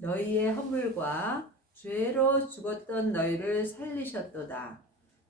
너희의 허물과 죄로 죽었던 너희를 살리셨도다.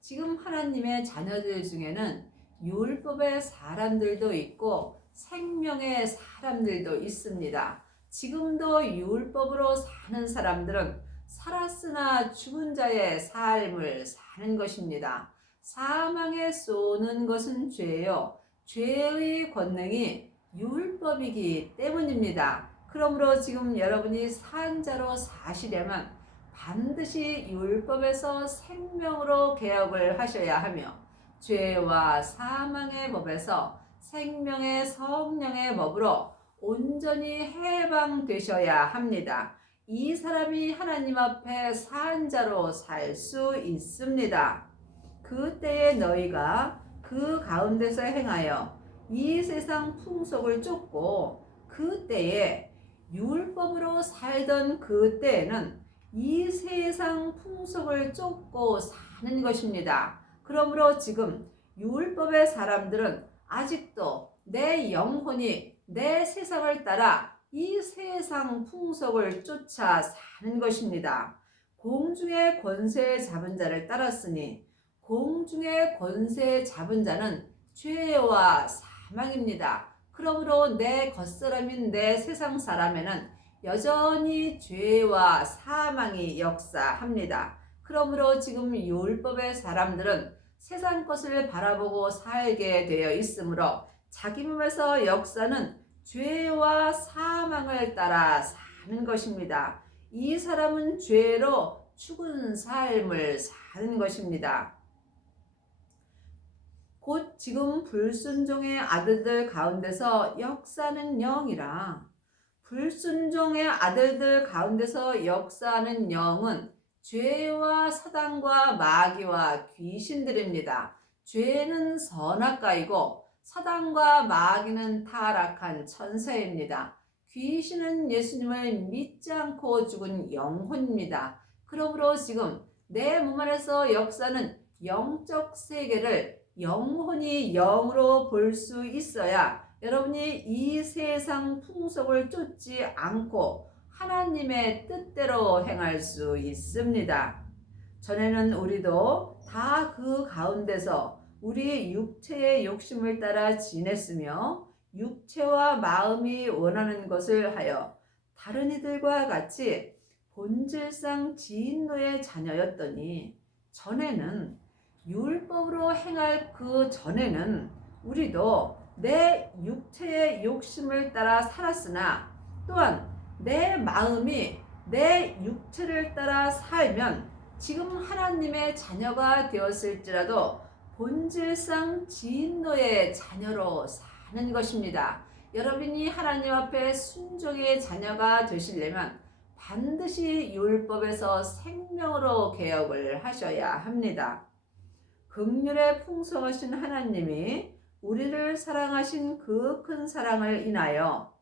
지금 하나님의 자녀들 중에는 율법의 사람들도 있고 생명의 사람들도 있습니다. 지금도 율법으로 사는 사람들은 살았으나 죽은 자의 삶을 사는 것입니다. 사망에 쏘는 것은 죄요. 죄의 권능이 율법이기 때문입니다. 그러므로 지금 여러분이 산자로 사시려면 반드시 율법에서 생명으로 개혁을 하셔야 하며 죄와 사망의 법에서 생명의 성령의 법으로 온전히 해방되셔야 합니다. 이 사람이 하나님 앞에 산자로 살 수 있습니다. 그때에 너희가 그 가운데서 행하여 이 세상 풍속을 쫓고 그때에 율법으로 살던 그때에는 이 세상 풍속을 쫓고 사는 것입니다. 그러므로 지금 율법의 사람들은 아직도 내 영혼이 내 세상을 따라 이 세상 풍속을 쫓아 사는 것입니다. 공중의 권세 잡은 자를 따랐으니 공중의 권세 잡은 자는 죄와 사망입니다. 그러므로 내 겉사람인 내 세상 사람에는 여전히 죄와 사망이 역사합니다. 그러므로 지금 율법의 사람들은 세상 것을 바라보고 살게 되어 있으므로 자기 몸에서 역사는 죄와 사망을 따라 사는 것입니다. 이 사람은 죄로 죽은 삶을 사는 것입니다. 곧 지금 불순종의 아들들 가운데서 역사하는 영이라. 불순종의 아들들 가운데서 역사하는 영은 죄와 사단과 마귀와 귀신들입니다. 죄는 선악가이고 사단과 마귀는 타락한 천사입니다. 귀신은 예수님을 믿지 않고 죽은 영혼입니다. 그러므로 지금 내 몸 안에서 역사는 영적 세계를 영혼이 영으로 볼 수 있어야 여러분이 이 세상 풍속을 쫓지 않고 하나님의 뜻대로 행할 수 있습니다. 전에는 우리도 다 그 가운데서 우리 육체의 욕심을 따라 지냈으며 육체와 마음이 원하는 것을 하여 다른 이들과 같이 본질상 지인노의 자녀였더니 전에는 율법으로 행할 그 전에는 우리도 내 육체의 욕심을 따라 살았으나 또한 내 마음이 내 육체를 따라 살면 지금 하나님의 자녀가 되었을지라도 본질상 진노의 자녀로 사는 것입니다. 여러분이 하나님 앞에 순종의 자녀가 되시려면 반드시 율법에서 생명으로 개혁을 하셔야 합니다. 긍휼에 풍성하신 하나님이 우리를 사랑하신 그 큰 사랑을 인하여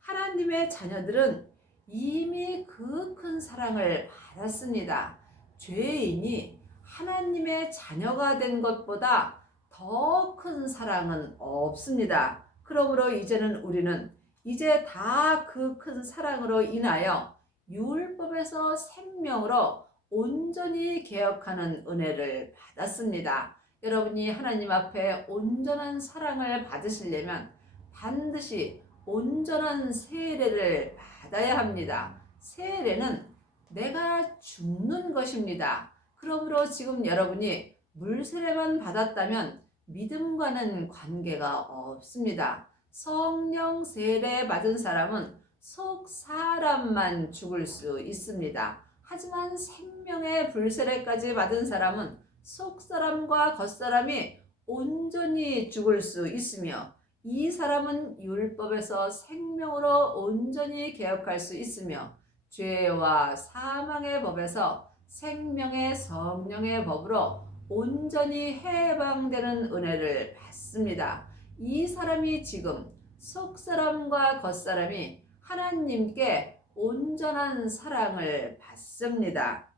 하나님의 자녀들은 이미 그 큰 사랑을 받았습니다. 죄인이 하나님의 자녀가 된 것보다 더 큰 사랑은 없습니다. 그러므로 이제는 우리는 이제 다 그 큰 사랑으로 인하여 율법에서 생명으로 온전히 개혁하는 은혜를 받았습니다. 여러분이 하나님 앞에 온전한 사랑을 받으시려면 반드시 온전한 세례를 받아야 합니다. 세례는 내가 죽는 것입니다. 그러므로 지금 여러분이 물세례만 받았다면 믿음과는 관계가 없습니다. 성령 세례 받은 사람은 속 사람만 죽을 수 있습니다. 하지만 생명의 불세례까지 받은 사람은 속사람과 겉사람이 온전히 죽을 수 있으며 이 사람은 율법에서 생명으로 온전히 개혁할 수 있으며 죄와 사망의 법에서 생명의 성령의 법으로 온전히 해방되는 은혜를 받습니다. 이 사람이 지금 속사람과 겉사람이 하나님께 온전한 사랑을 받습니다.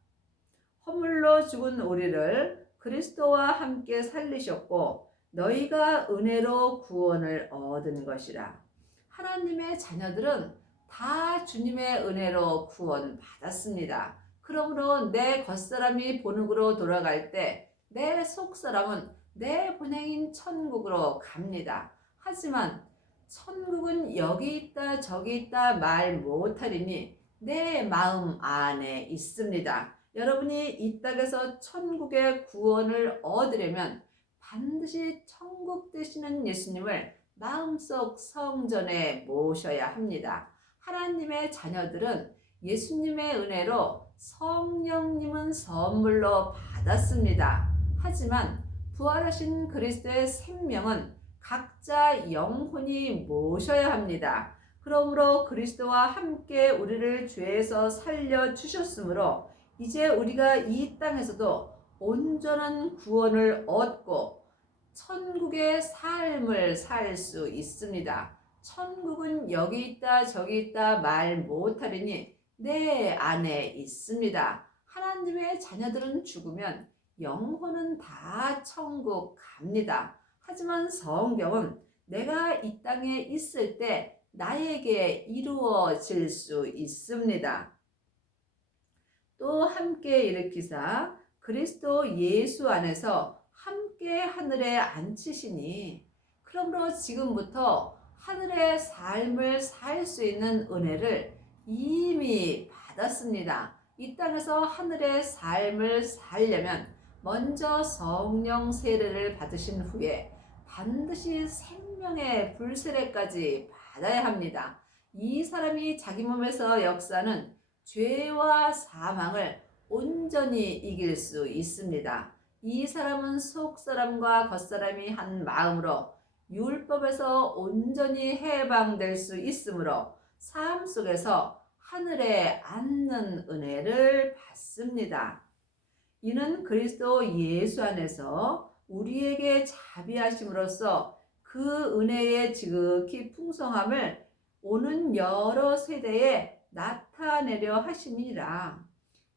허물로 죽은 우리를 그리스도와 함께 살리셨고 너희가 은혜로 구원을 얻은 것이라. 하나님의 자녀들은 다 주님의 은혜로 구원받았습니다. 그러므로 내 겉사람이 본국으로 돌아갈 때 내 속사람은 내 본향인 천국으로 갑니다. 하지만 천국은 여기 있다 저기 있다 말 못하리니 내 마음 안에 있습니다. 여러분이 이 땅에서 천국의 구원을 얻으려면 반드시 천국 되시는 예수님을 마음속 성전에 모셔야 합니다. 하나님의 자녀들은 예수님의 은혜로 성령님은 선물로 받았습니다. 하지만 부활하신 그리스도의 생명은 각자 영혼이 모셔야 합니다. 그러므로 그리스도와 함께 우리를 죄에서 살려주셨으므로 이제 우리가 이 땅에서도 온전한 구원을 얻고 천국의 삶을 살 수 있습니다. 천국은 여기 있다 저기 있다 말 못하리니 내 안에 있습니다. 하나님의 자녀들은 죽으면 영혼은 다 천국 갑니다. 하지만 성경은 내가 이 땅에 있을 때 나에게 이루어질 수 있습니다. 또 함께 일으키사 그리스도 예수 안에서 함께 하늘에 앉히시니 그러므로 지금부터 하늘의 삶을 살 수 있는 은혜를 이미 받았습니다. 이 땅에서 하늘의 삶을 살려면 먼저 성령 세례를 받으신 후에 반드시 생명의 불세례까지 받아야 합니다. 이 사람이 자기 몸에서 역사는 죄와 사망을 온전히 이길 수 있습니다. 이 사람은 속사람과 겉사람이 한 마음으로 율법에서 온전히 해방될 수 있으므로 삶 속에서 하늘에 앉는 은혜를 받습니다. 이는 그리스도 예수 안에서 우리에게 자비하심으로써 그 은혜의 지극히 풍성함을 오는 여러 세대에 나타내려 하심이니라.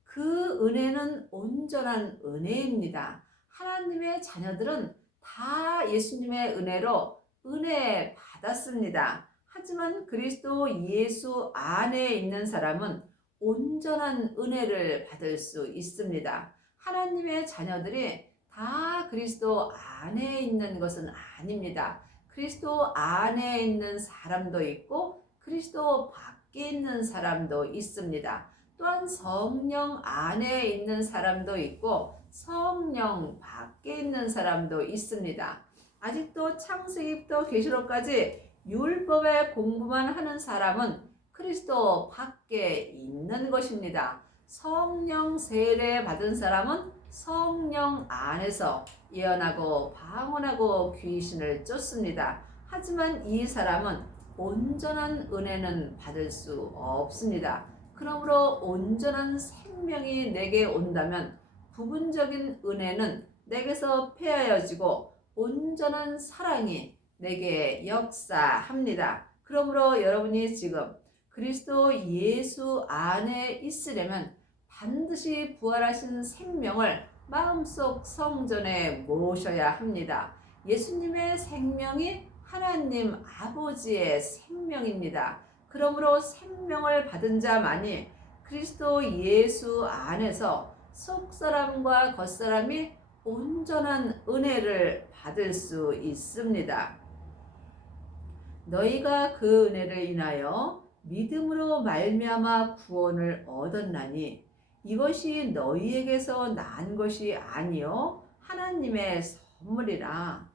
그 은혜는 온전한 은혜입니다. 하나님의 자녀들은 다 예수님의 은혜로 은혜 받았습니다. 하지만 그리스도 예수 안에 있는 사람은 온전한 은혜를 받을 수 있습니다. 하나님의 자녀들이 다 그리스도 안에 있는 것은 아닙니다. 그리스도 안에 있는 사람도 있고 그리스도 밖에 있는 사람도 있습니다. 또한 성령 안에 있는 사람도 있고 성령 밖에 있는 사람도 있습니다. 아직도 창세기부터 계시록까지 율법의 공부만 하는 사람은 그리스도 밖에 있는 것입니다. 성령 세례 받은 사람은 성령 안에서 예언하고 방언하고 귀신을 쫓습니다. 하지만 이 사람은 온전한 은혜는 받을 수 없습니다. 그러므로 온전한 생명이 내게 온다면 부분적인 은혜는 내게서 폐하여지고 온전한 사랑이 내게 역사합니다. 그러므로 여러분이 지금 그리스도 예수 안에 있으려면 반드시 부활하신 생명을 마음속 성전에 모셔야 합니다. 예수님의 생명이 하나님 아버지의 생명입니다. 그러므로 생명을 받은 자만이 그리스도 예수 안에서 속사람과 겉사람이 온전한 은혜를 받을 수 있습니다. 너희가 그 은혜를 인하여 믿음으로 말미암아 구원을 얻었나니 이것이 너희에게서 난 것이 아니요 하나님의 선물이라.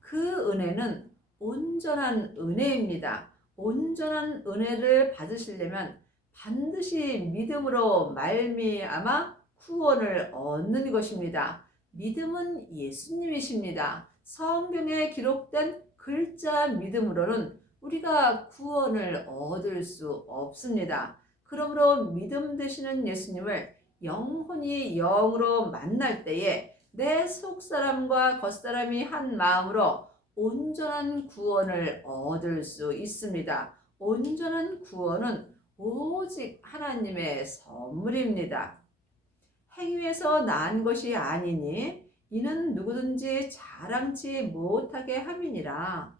그 은혜는 온전한 은혜입니다. 온전한 은혜를 받으시려면 반드시 믿음으로 말미암아 구원을 얻는 것입니다. 믿음은 예수님이십니다. 성경에 기록된 글자 믿음으로는 우리가 구원을 얻을 수 없습니다. 그러므로 믿음 되시는 예수님을 영혼이 영으로 만날 때에 내 속사람과 겉사람이 한 마음으로 온전한 구원을 얻을 수 있습니다. 온전한 구원은 오직 하나님의 선물입니다. 행위에서 난 것이 아니니 이는 누구든지 자랑치 못하게 함이니라.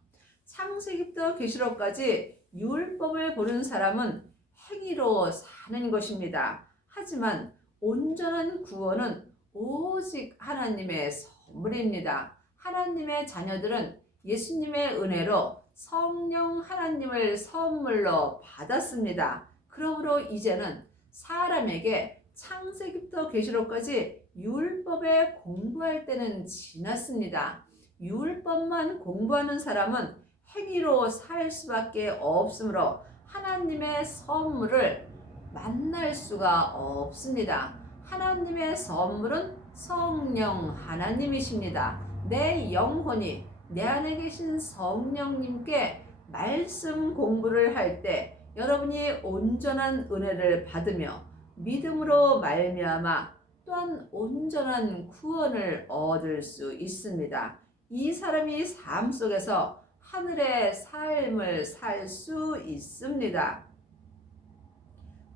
창세기부터 계시록까지 율법을 보는 사람은 행위로 사는 것입니다. 하지만 온전한 구원은 오직 하나님의 선물입니다. 하나님의 자녀들은 예수님의 은혜로 성령 하나님을 선물로 받았습니다. 그러므로 이제는 사람에게 창세기부터 계시록까지 율법에 공부할 때는 지났습니다. 율법만 공부하는 사람은 행위로 살 수밖에 없으므로 하나님의 선물을 만날 수가 없습니다. 하나님의 선물은 성령 하나님이십니다. 내 영혼이 내 안에 계신 성령님께 말씀 공부를 할 때 여러분이 온전한 은혜를 받으며 믿음으로 말미암아 또한 온전한 구원을 얻을 수 있습니다. 이 사람이 삶 속에서 하늘의 삶을 살 수 있습니다.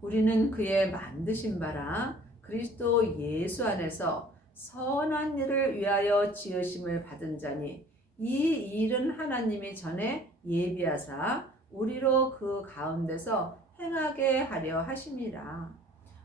우리는 그의 만드신 바라 그리스도 예수 안에서 선한 일을 위하여 지으심을 받은 자니 이 일은 하나님이 전에 예비하사 우리로 그 가운데서 행하게 하려 하심이라.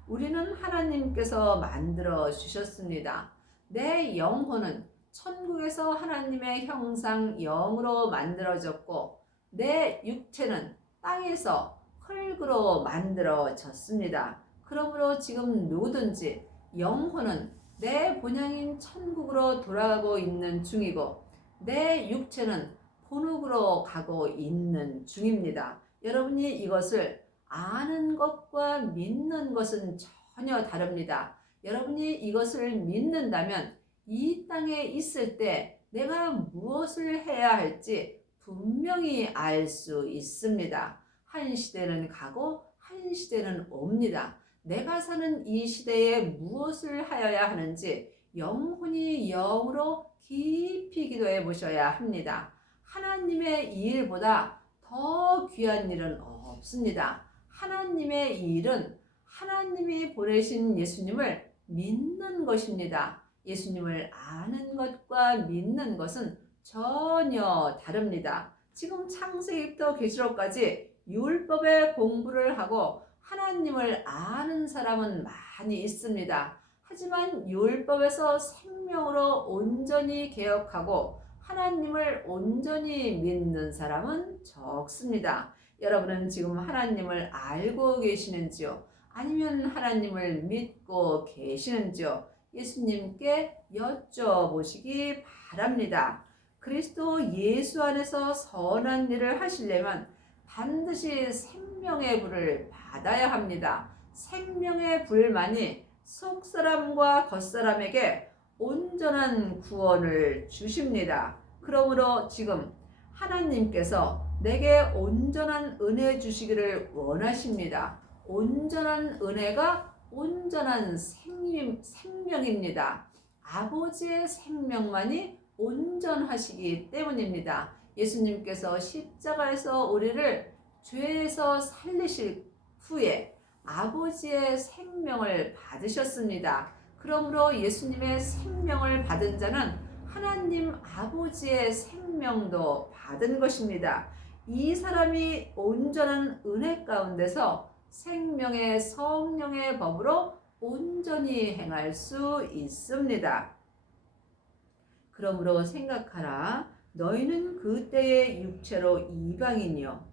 우리는 하나님께서 만들어 주셨습니다. 내 영혼은 천국에서 하나님의 형상 영으로 만들어졌고 내 육체는 땅에서 흙으로 만들어졌습니다. 그러므로 지금 누구든지 영혼은 내 본향인 천국으로 돌아가고 있는 중이고 내 육체는 본국으로 가고 있는 중입니다. 여러분이 이것을 아는 것과 믿는 것은 전혀 다릅니다. 여러분이 이것을 믿는다면 이 땅에 있을 때 내가 무엇을 해야 할지 분명히 알 수 있습니다. 한 시대는 가고 한 시대는 옵니다. 내가 사는 이 시대에 무엇을 하여야 하는지 영혼이 영으로 깊이 기도해 보셔야 합니다. 하나님의 일보다 더 귀한 일은 없습니다. 하나님의 일은 하나님이 보내신 예수님을 믿는 것입니다. 예수님을 아는 것과 믿는 것은 전혀 다릅니다. 지금 창세기부터 계시록까지 율법의 공부를 하고 하나님을 아는 사람은 많이 있습니다. 하지만 율법에서 생명으로 온전히 개혁하고 하나님을 온전히 믿는 사람은 적습니다. 여러분은 지금 하나님을 알고 계시는지요? 아니면 하나님을 믿고 계시는지요? 예수님께 여쭤보시기 바랍니다. 그리스도 예수 안에서 선한 일을 하시려면 반드시 생명의 불을 받아야 합니다. 생명의 불만이 속사람과 겉사람에게 온전한 구원을 주십니다. 그러므로 지금 하나님께서 내게 온전한 은혜 주시기를 원하십니다. 온전한 은혜가 온전한 생명입니다. 아버지의 생명만이 온전하시기 때문입니다. 예수님께서 십자가에서 우리를 죄에서 살리실 후에 아버지의 생명을 받으셨습니다. 그러므로 예수님의 생명을 받은 자는 하나님 아버지의 생명도 받은 것입니다. 이 사람이 온전한 은혜 가운데서 생명의 성령의 법으로 온전히 행할 수 있습니다. 그러므로 생각하라. 너희는 그때의 육체로 이방인이요.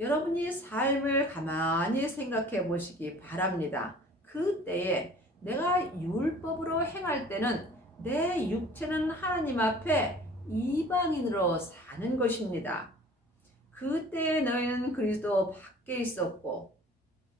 여러분이 삶을 가만히 생각해 보시기 바랍니다. 그때에 내가 율법으로 행할 때는 내 육체는 하나님 앞에 이방인으로 사는 것입니다. 그때에 너희는 그리스도 밖에 있었고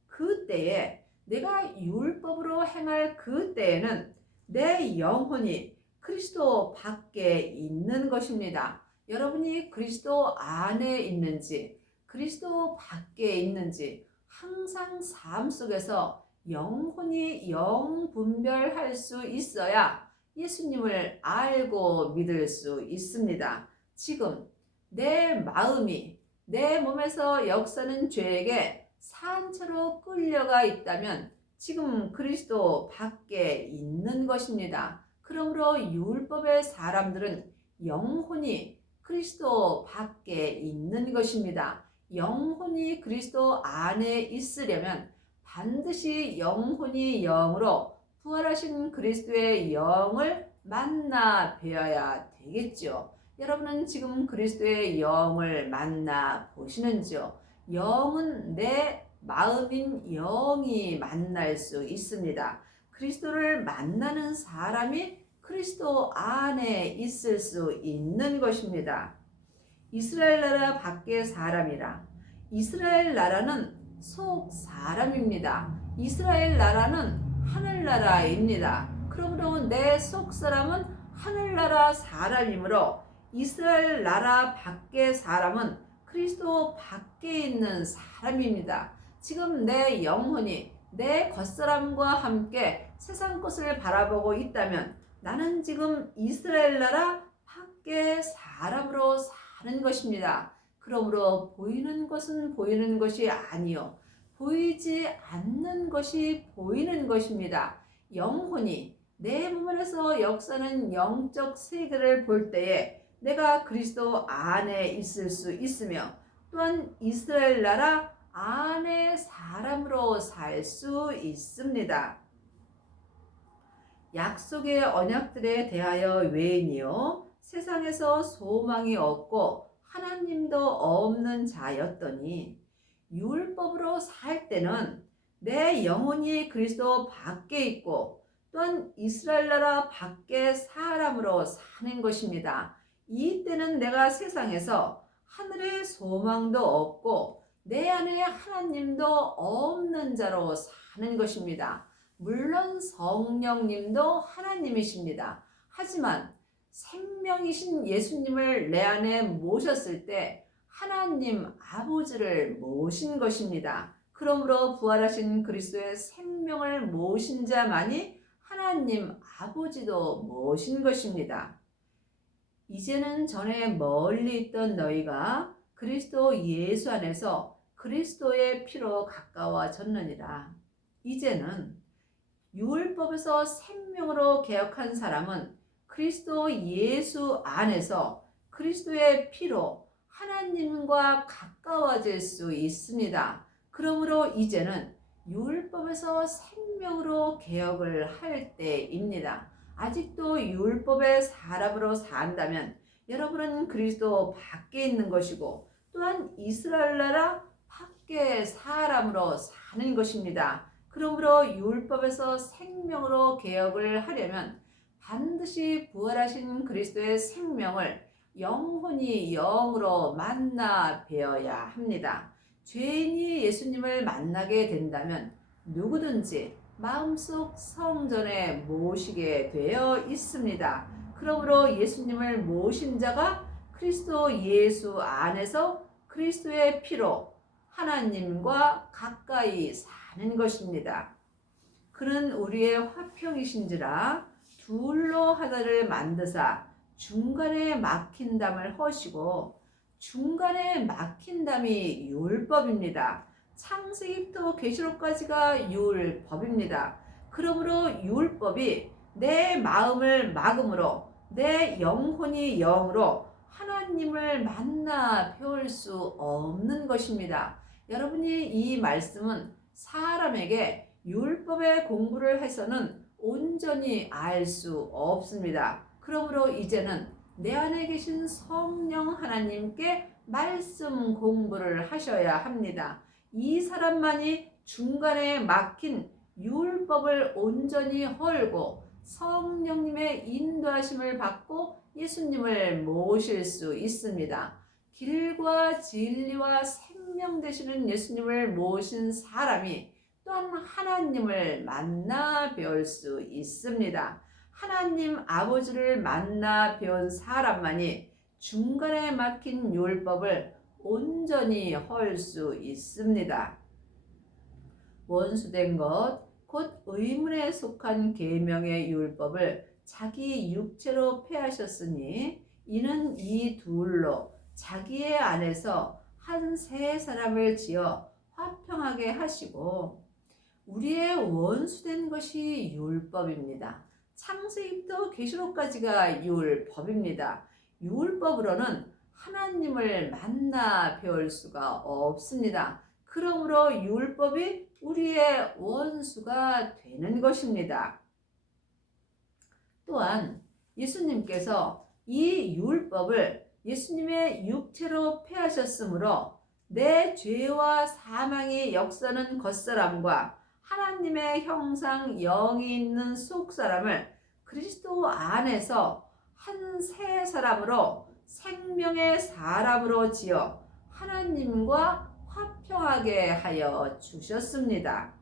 그때에 내가 율법으로 행할 그때에는 내 영혼이 그리스도 밖에 있는 것입니다. 여러분이 그리스도 안에 있는지 그리스도 밖에 있는지 항상 삶 속에서 영혼이 영분별할 수 있어야 예수님을 알고 믿을 수 있습니다. 지금 내 마음이 내 몸에서 역사는 죄에게 산채로 끌려가 있다면 지금 그리스도 밖에 있는 것입니다. 그러므로 율법의 사람들은 영혼이 그리스도 밖에 있는 것입니다. 영혼이 그리스도 안에 있으려면 반드시 영혼이 영으로 부활하신 그리스도의 영을 만나 뵈어야 되겠죠. 여러분은 지금 그리스도의 영을 만나 보시는지요? 영은 내 마음인 영이 만날 수 있습니다. 그리스도를 만나는 사람이 그리스도 안에 있을 수 있는 것입니다. 이스라엘 나라 밖의 사람이라. 이스라엘 나라는 속 사람입니다. 이스라엘 나라는 하늘나라입니다. 그러므로 내 속 사람은 하늘나라 사람이므로 이스라엘 나라 밖의 사람은 그리스도 밖에 있는 사람입니다. 지금 내 영혼이 내 겉사람과 함께 세상 것을 바라보고 있다면 나는 지금 이스라엘 나라 밖의 사람으로 사는 것입니다. 그러므로 보이는 것은 보이는 것이 아니요 보이지 않는 것이 보이는 것입니다. 영혼이 내 몸 안에서 역사하는 영적 세계를 볼 때에 내가 그리스도 안에 있을 수 있으며 또한 이스라엘 나라 안의 사람으로 살 수 있습니다. 약속의 언약들에 대하여 외인이요 세상에서 소망이 없고 하나님도 없는 자였더니 율법으로 살 때는 내 영혼이 그리스도 밖에 있고 또한 이스라엘 나라 밖의 사람으로 사는 것입니다. 이때는 내가 세상에서 하늘의 소망도 없고 내 안에 하나님도 없는 자로 사는 것입니다. 물론 성령님도 하나님이십니다. 하지만 생명이신 예수님을 내 안에 모셨을 때 하나님 아버지를 모신 것입니다. 그러므로 부활하신 그리스도의 생명을 모신 자만이 하나님 아버지도 모신 것입니다. 이제는 전에 멀리 있던 너희가 그리스도 예수 안에서 그리스도의 피로 가까워졌느니라. 이제는 율법에서 생명으로 개혁한 사람은 그리스도 예수 안에서 그리스도의 피로 하나님과 가까워질 수 있습니다. 그러므로 이제는 율법에서 생명으로 개혁을 할 때입니다. 아직도 율법의 사람으로 산다면 여러분은 그리스도 밖에 있는 것이고 또한 이스라엘 나라 밖의 사람으로 사는 것입니다. 그러므로 율법에서 생명으로 개혁을 하려면 반드시 부활하신 그리스도의 생명을 영혼이 영으로 만나 뵈어야 합니다. 죄인이 예수님을 만나게 된다면 누구든지 마음속 성전에 모시게 되어 있습니다. 그러므로 예수님을 모신 자가 그리스도 예수 안에서 그리스도의 피로 하나님과 가까이 사는 것입니다. 그는 우리의 화평이신지라 둘로 하나를 만드사 중간에 막힌 담을 허시고 중간에 막힌 담이 율법입니다. 창세기부터 계시록까지가 율법입니다. 그러므로 율법이 내 마음을 막음으로 내 영혼이 영으로 하나님을 만나 배울 수 없는 것입니다. 여러분이 이 말씀은 사람에게 율법의 공부를 해서는 온전히 알 수 없습니다. 그러므로 이제는 내 안에 계신 성령 하나님께 말씀 공부를 하셔야 합니다. 이 사람만이 중간에 막힌 율법을 온전히 헐고 성령님의 인도하심을 받고 예수님을 모실 수 있습니다. 길과 진리와 생명 되시는 예수님을 모신 사람이 또한 하나님을 만나 배울 수 있습니다. 하나님 아버지를 만나 배운 사람만이 중간에 막힌 율법을 온전히 헐 수 있습니다. 원수된 것, 곧 의문에 속한 계명의 율법을 자기 육체로 폐하셨으니 이는 이 둘로 자기의 안에서 한 세 사람을 지어 화평하게 하시고 우리의 원수된 것이 율법입니다. 창세기부터 계시록까지가 율법입니다. 율법으로는 하나님을 만나 배울 수가 없습니다. 그러므로 율법이 우리의 원수가 되는 것입니다. 또한 예수님께서 이 율법을 예수님의 육체로 폐하셨으므로 내 죄와 사망의 역사는 겉사람과 하나님의 형상 영이 있는 속사람을 그리스도 안에서 한 새 사람으로 생명의 사람으로 지어 하나님과 화평하게 하여 주셨습니다.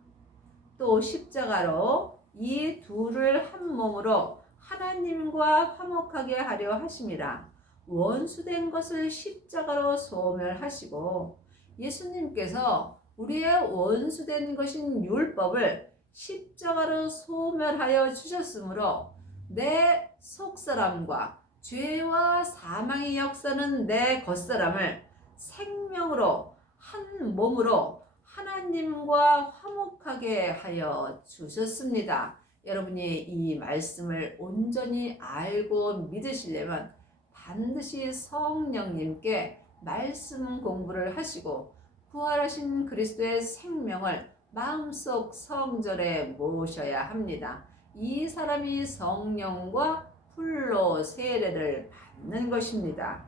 또 십자가로 이 둘을 한 몸으로 하나님과 화목하게 하려 하심이라. 원수된 것을 십자가로 소멸하시고 예수님께서 우리의 원수된 것인 율법을 십자가로 소멸하여 주셨으므로 내 속사람과 죄와 사망의 역사는 내 겉사람을 생명으로 한 몸으로 하나님과 화목하게 하여 주셨습니다. 여러분이 이 말씀을 온전히 알고 믿으시려면 반드시 성령님께 말씀 공부를 하시고 부활하신 그리스도의 생명을 마음속 성전에 모셔야 합니다. 이 사람이 성령과 풀로 세례를 받는 것입니다.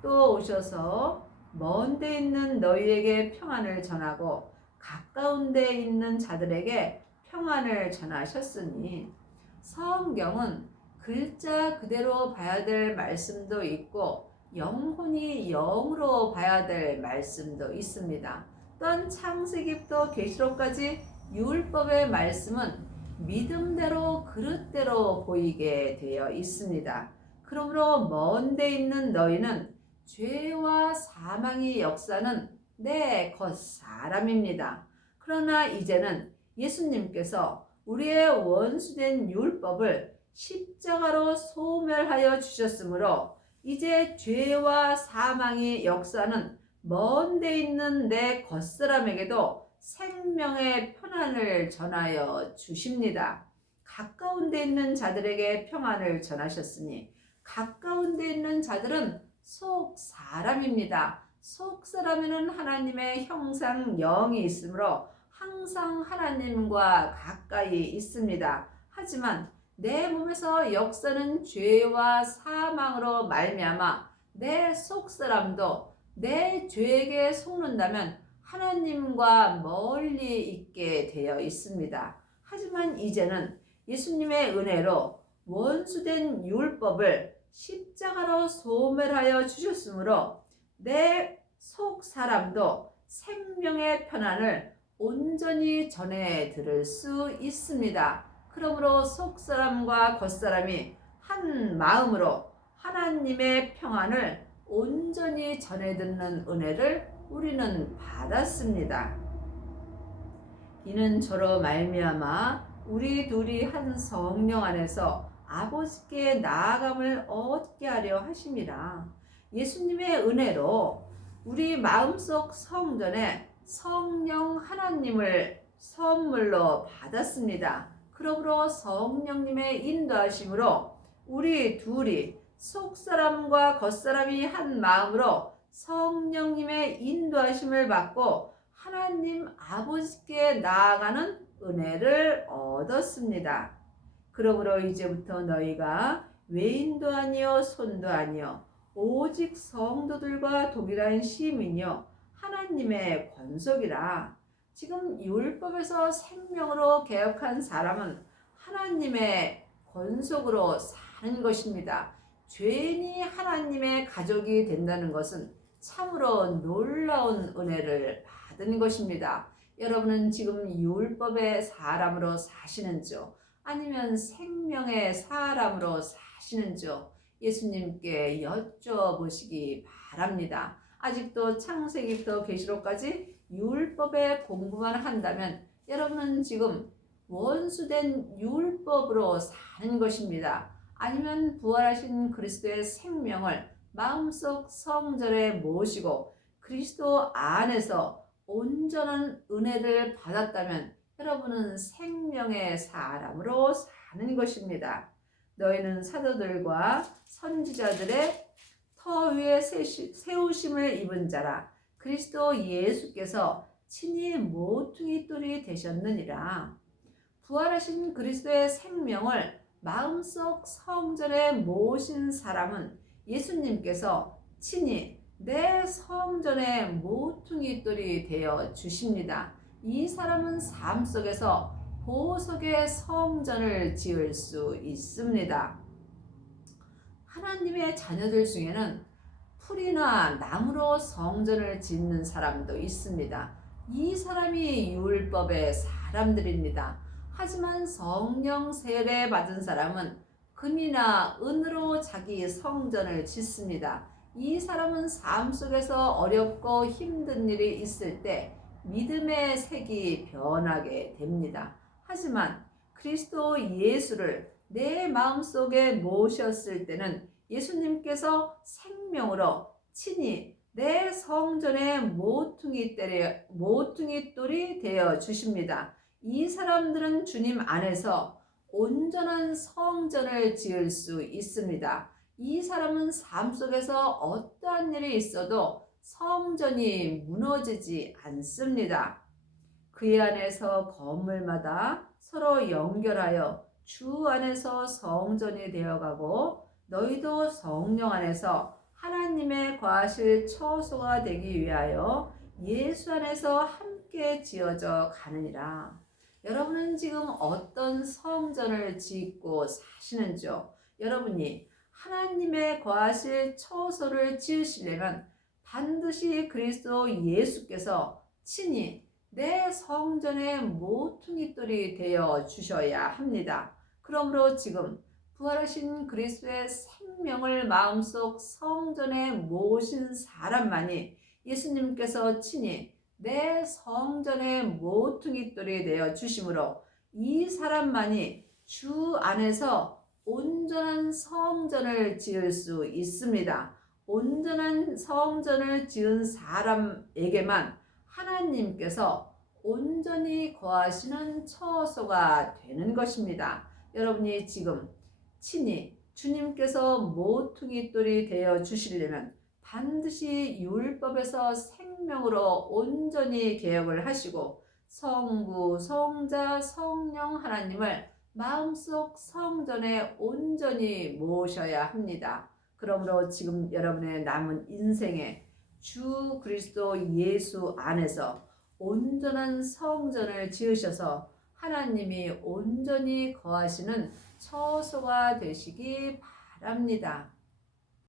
또 오셔서 먼 데 있는 너희에게 평안을 전하고 가까운 데 있는 자들에게 평안을 전하셨으니, 성경은 글자 그대로 봐야 될 말씀도 있고 영혼이 영으로 봐야 될 말씀도 있습니다. 또한 창세기부터 계시록까지 율법의 말씀은 믿음대로 그릇대로 보이게 되어 있습니다. 그러므로 먼 데 있는 너희는 죄와 사망의 역사는 내 겉사람입니다. 그러나 이제는 예수님께서 우리의 원수된 율법을 십자가로 소멸하여 주셨으므로 이제 죄와 사망의 역사는 먼 데 있는 내 겉사람에게도 생명의 편안을 전하여 주십니다. 가까운 데 있는 자들에게 평안을 전하셨으니 가까운 데 있는 자들은 속 사람입니다. 속 사람에는 하나님의 형상 영이 있으므로 항상 하나님과 가까이 있습니다. 하지만 내 몸에서 역사는 죄와 사망으로 말미암아 내 속 사람도 내 죄에게 속는다면 하나님과 멀리 있게 되어 있습니다. 하지만 이제는 예수님의 은혜로 원수된 율법을 십자가로 소멸하여 주셨으므로 내 속 사람도 생명의 편안을 온전히 전해 들을 수 있습니다. 그러므로 속 사람과 겉 사람이 한 마음으로 하나님의 평안을 온전히 전해 듣는 은혜를 우리는 받았습니다. 이는 저로 말미암아 우리 둘이 한 성령 안에서 아버지께 나아감을 얻게 하려 하심이라. 예수님의 은혜로 우리 마음속 성전에 성령 하나님을 선물로 받았습니다. 그러므로 성령님의 인도하심으로 우리 둘이 속사람과 겉사람이 한 마음으로 성령님의 인도하심을 받고 하나님 아버지께 나아가는 은혜를 얻었습니다. 그러므로 이제부터 너희가 외인도 아니요 손도 아니요 오직 성도들과 동일한 시민이요 하나님의 권속이라. 지금 율법에서 생명으로 개혁한 사람은 하나님의 권속으로 사는 것입니다. 죄인이 하나님의 가족이 된다는 것은 참으로 놀라운 은혜를 받은 것입니다. 여러분은 지금 율법의 사람으로 사시는지요? 아니면 생명의 사람으로 사시는지요? 예수님께 여쭤보시기 바랍니다. 아직도 창세기부터 계시록까지 율법의 공부만 한다면 여러분은 지금 원수된 율법으로 사는 것입니다. 아니면 부활하신 그리스도의 생명을 마음속 성전에 모시고 그리스도 안에서 온전한 은혜를 받았다면 여러분은 생명의 사람으로 사는 것입니다. 너희는 사도들과 선지자들의 터 위에 세우심을 입은 자라. 그리스도 예수께서 친히 모퉁이 돌이 되셨느니라. 부활하신 그리스도의 생명을 마음속 성전에 모신 사람은 예수님께서 친히 내 성전의 모퉁이 돌이 되어 주십니다. 이 사람은 삶 속에서 보석의 성전을 지을 수 있습니다. 하나님의 자녀들 중에는 풀이나 나무로 성전을 짓는 사람도 있습니다. 이 사람이 율법의 사람들입니다. 하지만 성령 세례 받은 사람은 금이나 은으로 자기 성전을 짓습니다. 이 사람은 삶 속에서 어렵고 힘든 일이 있을 때 믿음의 색이 변하게 됩니다. 하지만 그리스도 예수를 내 마음속에 모셨을 때는 예수님께서 생명으로 친히 내 성전의 모퉁이 돌이 되어 주십니다. 이 사람들은 주님 안에서 온전한 성전을 지을 수 있습니다. 이 사람은 삶 속에서 어떠한 일이 있어도 성전이 무너지지 않습니다. 그의 안에서 건물마다 서로 연결하여 주 안에서 성전이 되어가고 너희도 성령 안에서 하나님의 거하실 처소가 되기 위하여 예수 안에서 함께 지어져 가느니라. 여러분은 지금 어떤 성전을 짓고 사시는지요? 여러분이 하나님의 거하실 처소를 지으시려면 반드시 그리스도 예수께서 친히 내 성전의 모퉁이 돌이 되어 주셔야 합니다. 그러므로 지금 부활하신 그리스도의 생명을 마음속 성전에 모신 사람만이 예수님께서 친히 내 성전의 모퉁이 돌이 되어 주심으로 이 사람만이 주 안에서 온전한 성전을 지을 수 있습니다. 온전한 성전을 지은 사람에게만 하나님께서 온전히 거하시는 처소가 되는 것입니다. 여러분이 지금 친히 주님께서 모퉁이 돌이 되어 주시려면 반드시 율법에서 생명으로 온전히 개혁을 하시고 성부, 성자, 성령 하나님을 마음속 성전에 온전히 모셔야 합니다. 그러므로 지금 여러분의 남은 인생에 주 그리스도 예수 안에서 온전한 성전을 지으셔서 하나님이 온전히 거하시는 처소가 되시기 바랍니다.